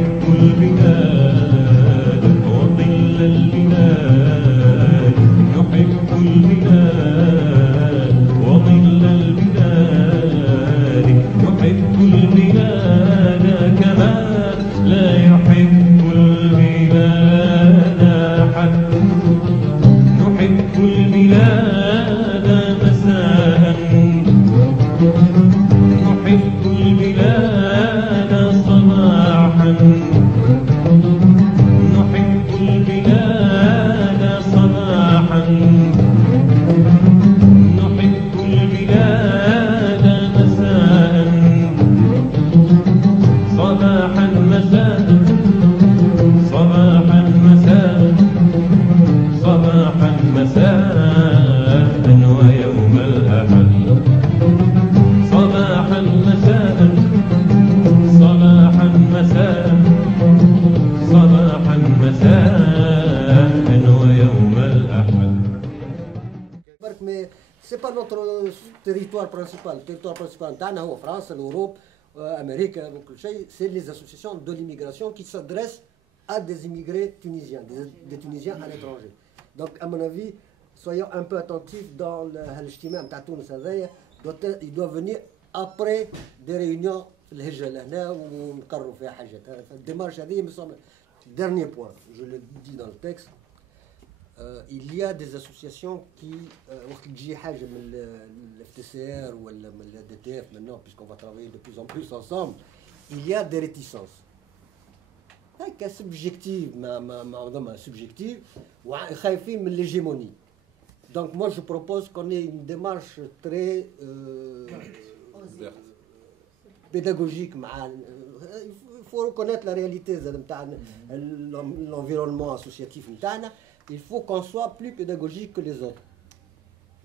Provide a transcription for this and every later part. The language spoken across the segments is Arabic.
يحب البلاد وظل البلاد، يحب البلاد وظل البلاد، يحب البلاد كما لا يحب البلاد أحد، يحب البلاد مساء، يحب البلاد صباحا، نحب البلاد صباحا، نحب البلاد مساء، صباحا مساء، صباحا مساء، صباحا مساء ويوم الأحد، صباحا مساء، صباحا مساء، صباحا مساء ويوم الأحد. Mais c'est pas notre territoire principal. Le territoire principal تاعنا هو فرنسا، l'Europe, أمريكا وكل شيء. C'est les associations de l'immigration qui s'adressent à des immigrés tunisiens, des Tunisiens à l'étranger. Donc à mon avis, soyons un peu attentifs dans الاجتماع نتاع تونس هذايا. Il doit venir après des réunions في الهجرة لهنا ونقرروا فيها حاجات. الديمارش هذه me semble. Dernier point, je le dis dans le texte. Il y a des associations qui وقت تجي حاجة من ال FTCR ولا من ال DTF maintenant, puisqu'on va travailler de plus en plus ensemble, il y a des réticences. هكا سبجكتيف معظمها سبجكتيف وخايفين من l'hégémonie. Donc moi je propose qu'on ait une démarche très pédagogique. Il faut reconnaître la réalité نتاع l'environnement associatif نتاعنا. Il faut qu'on soit plus pédagogique que les autres.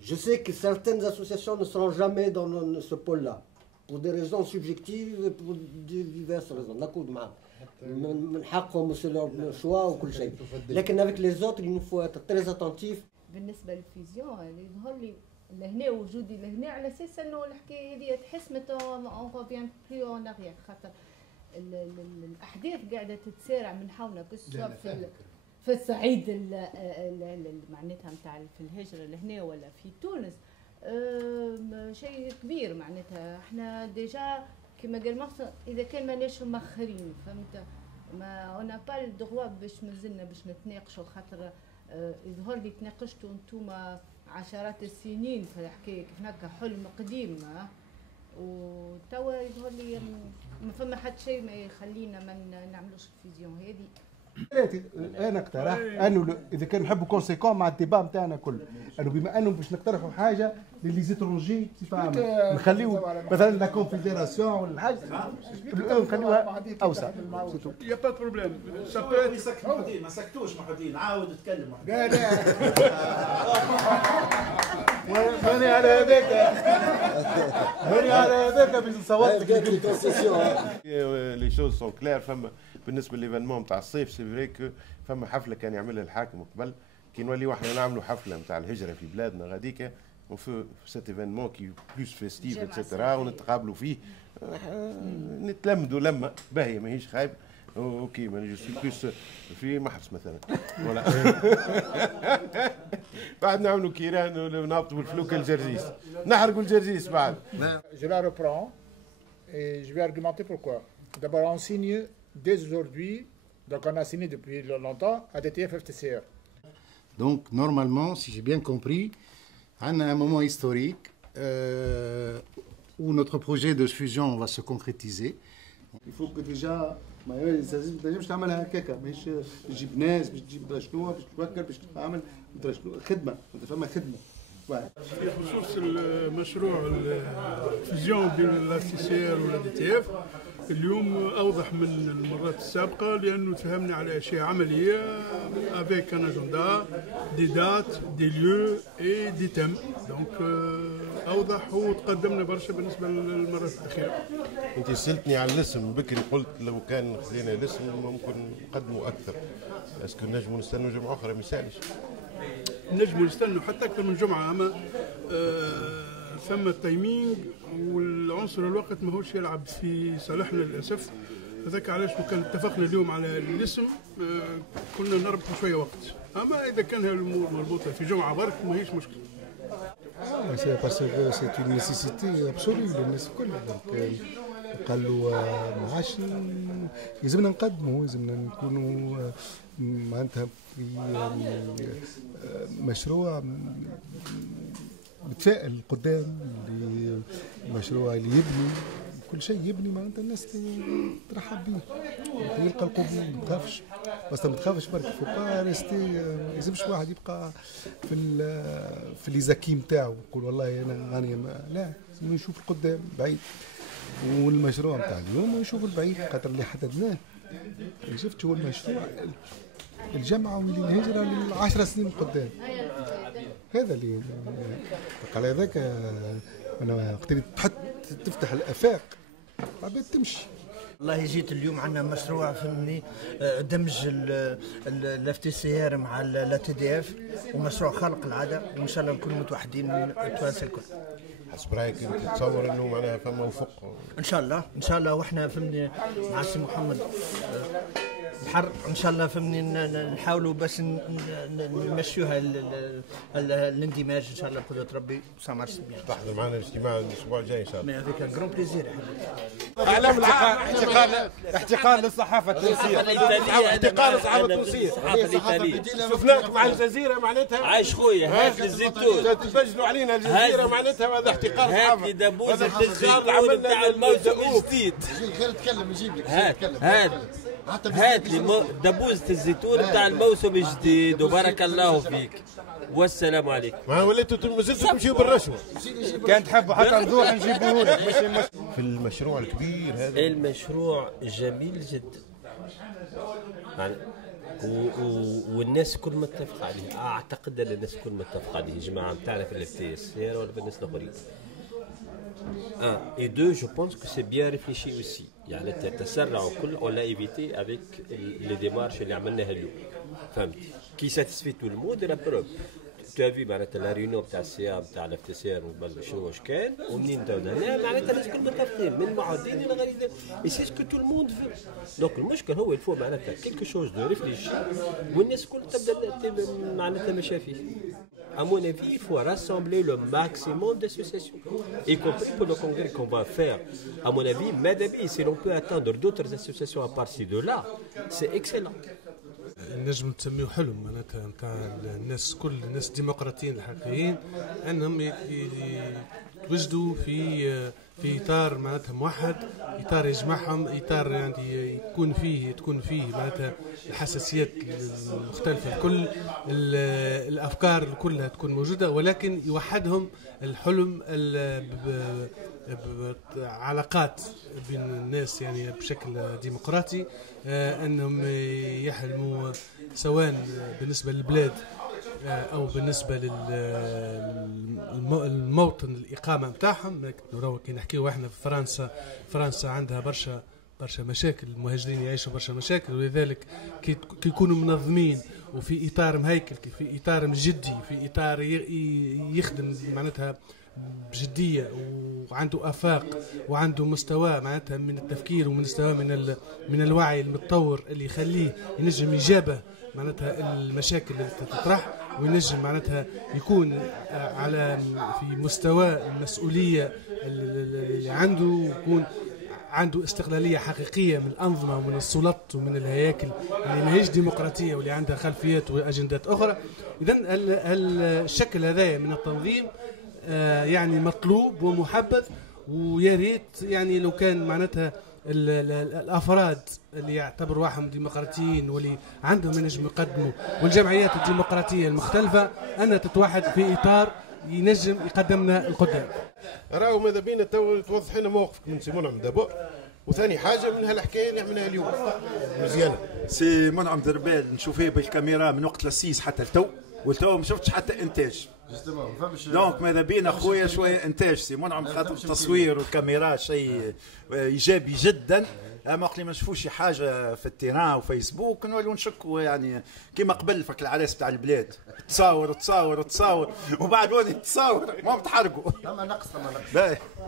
Je sais que certaines associations ne seront jamais dans ce pôle-là, pour des raisons subjectives et pour diverses raisons. نقول معاهم من حقهم c'est leur choix وكل شيء. لكن avec les autres il nous faut être très attentifs. بالنسبة للفيزيون اللي يظهر لي لهنا وجودي لهنا على اساس انه الحكايه هذه تحسمت اون ريفيان بلو اون اريير، خاطر الاحداث قاعده تتسارع من حولنا في الصعيد معناتها نتاع في الهجره لهنا ولا في تونس. شيء كبير معناتها احنا ديجا كما قال محسن اذا كان ماناش مؤخرين فهمت ما انا با الدغوا باش مازلنا باش نتناقشوا، خاطر يظهر لي تناقشتوا انتوما عشرات السنين في الحكايه كيف هكا حلم قديم، وتوا يظهر لي ما فما حتى شيء ما يخلينا ما نعملوش الفيزيون هذه. انا اقترحت انه اذا كان نحبوا كونسيكون مع الديبا نتاعنا كل انه بما انه باش نقترحوا حاجه ليزيترونجي نخليو مثلا لا كونفيديراسيون ولا الحاجه نخليوها اوسع. يا با بروبليم ما سكتوش محدين عاود تكلم لا لا هاني على هذاك هاني على هذاك باش نصوت لي شوز سون كلير. فما بالنسبه للايفينمون نتاع الصيف سي فري كو فما حفله كان يعملها الحاكم قبل كي نوليو احنا نعملوا حفله نتاع الهجره في بلادنا غاديكا وفي سيت ايفينمون كي بلوس فيستيف اتسيتيرا ونتقابلوا فيه نتلمدوا لما باهيه ماهيش خايب. اوكي ما جو سي بلوس في محبس مثلا ولا بعد نعملوا كيران ونهبطوا بالفلوك الجرجيس نحرقوا الجرجيس بعد. Je la reprends et je vais argumenter pourquoi. D'abord on signe dès aujourd'hui, donc on a signé depuis longtemps à DTF FTCR. Donc normalement, si j'ai bien compris, on a un moment historique où notre projet de fusion va se concrétiser. Il faut que déjà ما تنجمش تعملها هكاكا ماهيش تجيب ناس باش تجيب شنو باش توكل باش تعمل شنو خدمه انت فما خدمه. بخصوص المشروع الفيزيون بين لا سي سي ار ولا دي تي اف اليوم اوضح من المرات السابقه لانه تفهمنا على اشياء عمليه افيك ان اجندا دي دات دي ليو اي دي تيم دونك اوضح وتقدمنا برشا بالنسبه للمرات الاخيره. انت سالتني على الاسم بكري قلت لو كان خذينا الاسم ممكن نقدموا اكثر. اسكو نجموا نستنوا جمعه اخرى ما يسالش. نجموا نستنوا حتى اكثر من جمعه اما ثم التايمينج والعنصر الوقت ماهوش يلعب في صالحنا للاسف. هذاك علاش لو كان اتفقنا اليوم على الاسم كنا نربطوا شويه وقت، اما اذا كان الامور مربوطه في جمعه برك ماهيش مشكله. سي باسكو سي اون نيسيسيتي ابسولي للناس الكل. قالوا ما عادش يلزمنا نقدموا، يلزمنا نكونوا معناتها في مشروع متفائل قدام، مشروع اللي يبني كل شيء يبني معناتها الناس ترحب به ويلقى القبول. ما تخافش، بس ما تخافش برك فوقا ريستي. ما يلزمش واحد يبقى في لي زاكي نتاعو يقول والله انا راني لا، لازم نشوف القدام بعيد. والمشروع نتاع اليوم نشوف البعيد خاطر اللي حددناه. شفت هو المشروع الجامعه والهجره ل10 سنين قدام. هذا اللي على هذاك انا وقت اللي تفتح الافاق العباد تمشي. والله جيت اليوم عندنا مشروع فهمني دمج الاف تي سي ار مع لا تي دي اف، ومشروع خلق العاده، وان شاء الله نكونوا متوحدين التوانسه الكل. حسب رايك انت تتصور انه معناها فما وفق؟ ان شاء الله ان شاء الله، واحنا فهمني مع السي محمد الحر ان شاء الله فهمني نحاولوا باش نمشيوها الاندماج ان شاء الله بقدره ربي وسامع السبيل. تحضر معنا الاجتماع الاسبوع الجاي ان شاء الله. افيك ان جرون بليزير. اعلام احتقان للصحافه التونسيه، احتقان للصحافه التونسيه. شفناكم مع الجزيره معناتها عايش خويا، هات الزيتون تسجلوا علينا الجزيره معناتها هذا احتقان الصحافه. هات لي دبوز الزيتون تاع الموسم الجديد. غير تكلم نجيب لك. هات لي دبوزة الزيتون تاع الموسم الجديد وبارك الله فيك والسلام عليكم. ما وليتوا مازلتوا تمشيوا بالرشوه. كان تحبوا حتى نروح نجيبوه لك. في المشروع الكبير هذا المشروع جميل جدا والناس كل متفق عليه. اعتقد ان الناس كل متفق عليه، الجماعه نتاعنا في الاف تي اس ولا في الناس الاخرين. Et deux, je pense que c'est bien réfléchi aussi. يعني التسرع وكل on l'a évité avec les démarches اللي عملناها اليوم. فهمت؟ qui satisfait tout le monde et la preuve. Tu as vu معناتها لا ريونيون تاع السي تاع الاف تي سي شنو واش كان ومنين داونا هنا معناتها الناس الكل متفقين من معادين الى غير ذلك. Et c'est ce que tout le monde veut. Donc المشكل هو الفو معناتها quelque chose de réfléchi والناس الكل تبدا معناتها ماشيه فيه. À mon avis, il faut rassembler le maximum d'associations, y compris pour le congrès qu'on va faire. À mon avis, Madabi, si l'on peut atteindre d'autres associations à partir de là, c'est excellent. نجم تسميه حلم معناتها نتاع الناس كل الناس الديمقراطيين الحقيقيين انهم يتوجدوا في اطار معناتها موحد، اطار يجمعهم، اطار يعني تكون فيه معناتها الحساسيات المختلفه الكل، الافكار كلها تكون موجوده، ولكن يوحدهم الحلم علاقات بين الناس يعني بشكل ديمقراطي، انهم يحلموا سواء بالنسبه للبلاد او بالنسبه للموطن الاقامه نتاعهم. كي نحكيو احنا في فرنسا عندها برشا مشاكل، المهاجرين يعيشوا برشا مشاكل، ولذلك كي يكونوا منظمين وفي اطار مهيكل، في اطار جدي، في اطار يخدم معناتها بجديه وعنده افاق وعنده مستوى معناتها من التفكير ومستوى من الوعي المتطور اللي يخليه ينجم يجابه معناتها المشاكل اللي تطرح، وينجم معناتها يكون على في مستوى المسؤوليه اللي عنده، ويكون عنده استقلاليه حقيقيه من الانظمه ومن السلط ومن الهياكل اللي ماهيش ديمقراطيه واللي عندها خلفيات واجندات اخرى. اذا الشكل هذا من التنظيم يعني مطلوب ومحبذ، ويا ريت يعني لو كان معناتها الافراد اللي يعتبروا روحهم ديمقراطيين واللي عندهم ينجم يقدموا، والجمعيات الديمقراطيه المختلفه انها تتوحد في اطار ينجم يقدمنا القدام. راهو ماذا بينا توضح لنا موقفك من سي منعم دابا، وثاني حاجه من هالحكايه اللي عملناها اليوم مزيانه. سي منعم دربال نشوف فيه بالكاميرا من وقت للسيس حتى التو، والتو ما شفتش حتى انتاج. دونك ماذا بينا خويا شويه انتاج سي منعم، خاطر التصوير والكاميرا شيء ايجابي جدا. اما وقت ما نشوفوا شي حاجه في التيران وفيسبوك نولوا نشكوا يعني كيما قبل فك العراس تاع البلاد، تصاور وبعد ولي تصاور ما بتحرقوا. ما نقص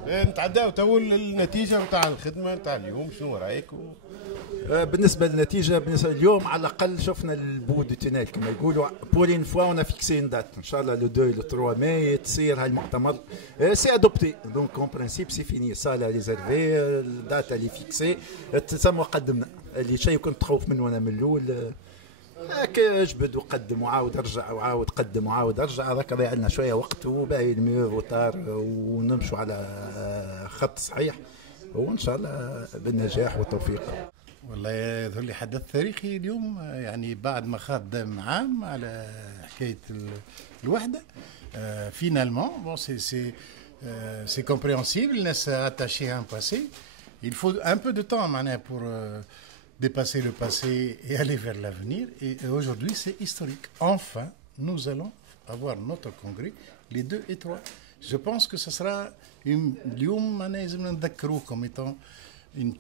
نتعداو تو النتيجه نتاع الخدمه نتاع اليوم، شنو رايك؟ بالنسبه للنتيجه، بالنسبه اليوم على الاقل شفنا البو دو تونيل كما يقولوا. بولين فوا اون فيكسي ان دات ان شاء الله لو 2 لو 3 ماي تصير هاي المؤتمر. سي ادوبتي دونك اون برانسيب سي فيني سالا ريزيرفي الداتا اللي فيكسي تسمى قدمنا اللي شيء كنت تخوف منه انا من الاول. هاك اجبد وقدم وعاود ارجع وعاود قدم وعاود ارجع، هذاك ضيع لنا شويه وقت وباقي الميو وطار ونمشوا على خط صحيح وان شاء الله بالنجاح والتوفيق. والله يظهر لي حدث تاريخي اليوم، يعني بعد ما خاض دام عام على حكايه الوحده فينالمون بون سي compréhensible. الناس attachée à un passé. Il faut un peu de temps معناها pour dépasser le passé et aller vers l'avenir. Et aujourd'hui, c'est historique. Enfin, nous allons avoir notre congrès les 2 et 3. Je pense que ce sera اليوم معناها لازم نذكروه comme étant une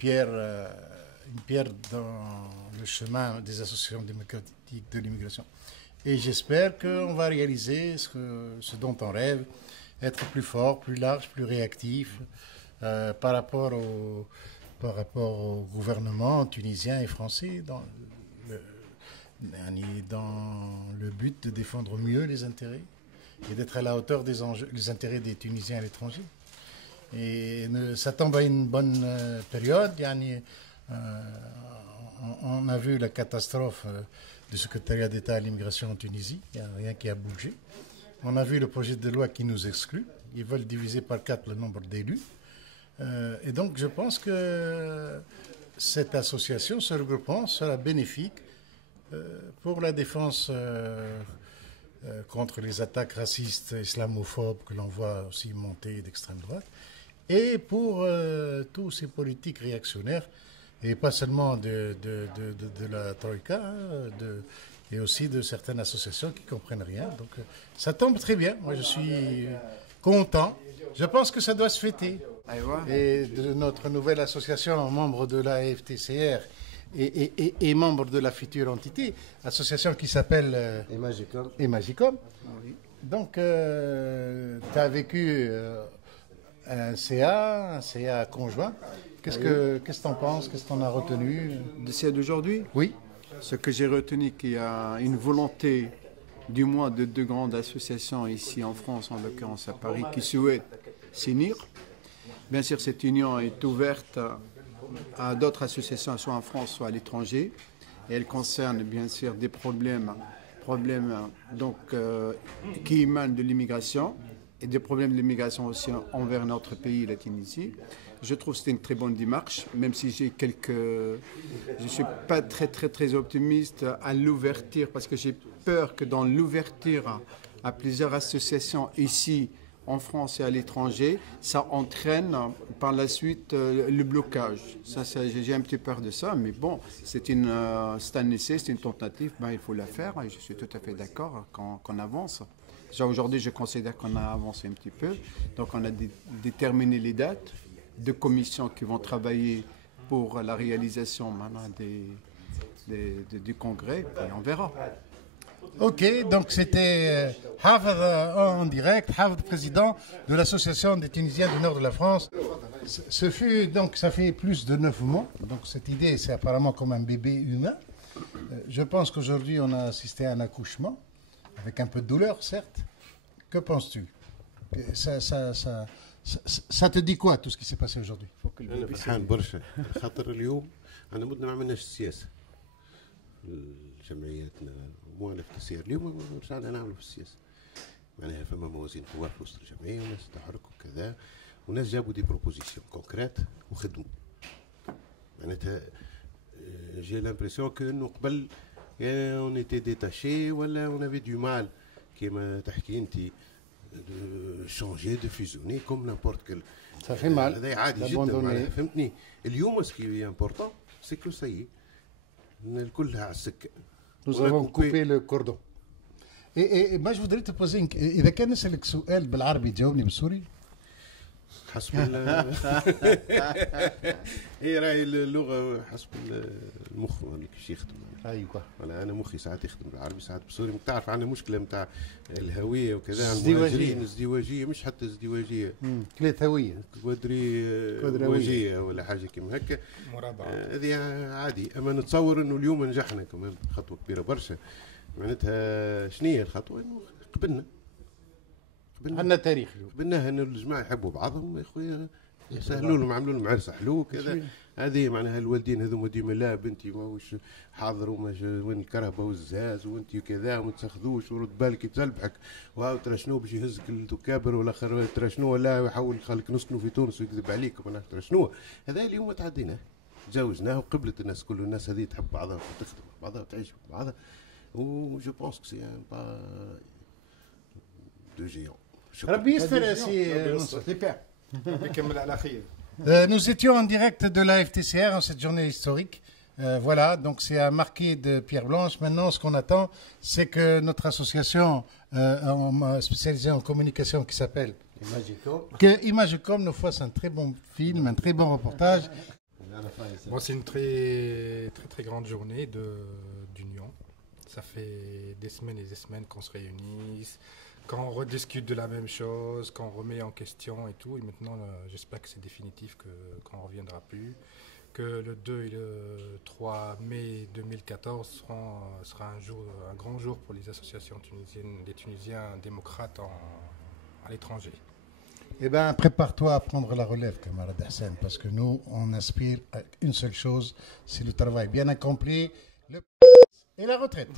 pierre dans le chemin des associations démocratiques de l'immigration. Et j'espère qu'on va réaliser ce dont on rêve, être plus fort, plus large, plus réactif par rapport au gouvernement tunisien et français dans le but de défendre mieux les intérêts et d'être à la hauteur des enjeux, les intérêts des Tunisiens à l'étranger. Et ça tombe à une bonne période. On a vu la catastrophe du secrétariat d'État à l'immigration en Tunisie. Il n'y a rien qui a bougé. On a vu le projet de loi qui nous exclut. Ils veulent diviser par 4 le nombre d'élus. Et donc je pense que cette association, ce regroupement sera bénéfique pour la défense contre les attaques racistes, islamophobes que l'on voit aussi monter d'extrême droite, et pour tous ces politiques réactionnaires, et pas seulement de la Troïka, et aussi de certaines associations qui ne comprennent rien. Donc ça tombe très bien, moi je suis content, je pense que ça doit se fêter. Et de notre nouvelle association, membre de la FTCR et membre de la future entité, association qui s'appelle Emagicom. Donc tu as vécu un CA conjoint. Qu'est-ce que tu en penses? Qu'est-ce que tu en as retenu? Du CA d'aujourd'hui? Oui. Ce que j'ai retenu, qu'il y a une volonté, du moins de 2 grandes associations ici en France, en l'occurrence à Paris, qui souhaitent s'unir. Bien sûr, cette union est ouverte à d'autres associations, soit en France, soit à l'étranger. Et elle concerne bien sûr des problèmes donc, qui émanent de l'immigration et des problèmes de l'immigration aussi envers notre pays, la Tunisie. Je trouve que c'est une très bonne démarche, même si je ne suis pas très optimiste à l'ouverture, parce que j'ai peur que dans l'ouverture à plusieurs associations ici, en France et à l'étranger, ça entraîne par la suite le blocage. J'ai un petit peur de ça, mais bon, c'est un essai, c'est une tentative, il faut la faire, et je suis tout à fait d'accord qu'on avance. Déjà aujourd'hui, je considère qu'on a avancé un petit peu, donc on a déterminé les dates de commissions qui vont travailler pour la réalisation maintenant du congrès, et on verra. Ok, donc c'était Hafez en direct, Hafez, président de l'association des Tunisiens du nord de la France. Donc ça fait plus de 9 mois, donc cette idée c'est apparemment comme un bébé humain. Je pense qu'aujourd'hui on a assisté à un accouchement, avec un peu de douleur certes. Que penses-tu? Ça te dit quoi tout ce qui s'est passé aujourd'hui? أنا فرحان برشا خاطر اليوم أنا مدة ما عملناش السياسة. جمعياتنا موالف تسير اليوم رجعنا نعملوا في السياسة. معناها فما موازين قوى في وسط الجمعية وناس تحركوا كذا وناس جابوا دي بروبوزيسيون كونكريت وخدموا. معناتها j'ai l'impression que انه قبل on était détaché ولا on avait du mal كيما تحكي انت de changer, de fusionner comme n'importe quel. Ça fait mal. هذا عادي جدا فهمتني. اليوم ce qui est important c'est que ça y est الكل على السكة. Nous avons coupé le cordon. Et moi je voudrais te poser إذا كان نسألك سؤال بالعربي تجاوبني بالسوري؟ حسب هي راهي اللغه حسب المخ كيفاش يخدم. ايوه ولا انا مخي ساعات يخدم بالعربي ساعات بالسوري. تعرف عندنا مشكله نتاع الهويه وكذا، ازدواجيه مش حتى ازدواجيه، ثلاثويه كوادرويه ولا حاجه كيما هكا مربعه. هذه عادي. اما نتصور انه اليوم نجحنا كمان خطوه كبيره برشا. معناتها شنو هي الخطوه؟ انه قبلنا عندنا تاريخ، قبلناها انه الجماعه يحبوا بعضهم يا خويا، يسهلوا لهم، عملوا لهم عرس حلو كذا. هذه معناها الوالدين هذوما ديما لا بنتي ماهوش حاضر وين الكرهبه والزاز وانت كذا وما تاخذوش ورد بالك يتلبحك وهاو ترى شنو باش يهزك الكابر ولا ترى شنو ولا يحاول يخليك نسكنوا في تونس ويكذب عليك ترى شنو. هذا اليوم تعديناه، تزوجناه وقبلت الناس كل الناس هذه تحب بعضها وتخدم بعضها وتعيش مع بعضها. و جو بونس كو سي ان با دو جيون. ربي يستر سي نكمل على خير. Nous étions en direct de la FTCR en cette journée historique. Voilà, donc c'est à marquer de pierre blanche. Maintenant, ce qu'on attend, c'est que notre association spécialisée en communication qui s'appelle Imagecom nous fasse un très bon film, un très bon reportage. Bon, c'est une très grande journée d'union. Ça fait des semaines et des semaines qu'on se réunit, quand on rediscute de la même chose, quand on remet en question et tout. Et maintenant, j'espère que c'est définitif, qu'on ne reviendra plus, que le 2 et le 3 mai 2014 sera un grand jour pour les associations tunisiennes, des Tunisiens démocrates à l'étranger. Eh bien, prépare-toi à prendre la relève, camarade Hassan, parce que nous, on aspire à une seule chose, c'est le travail bien accompli et la retraite.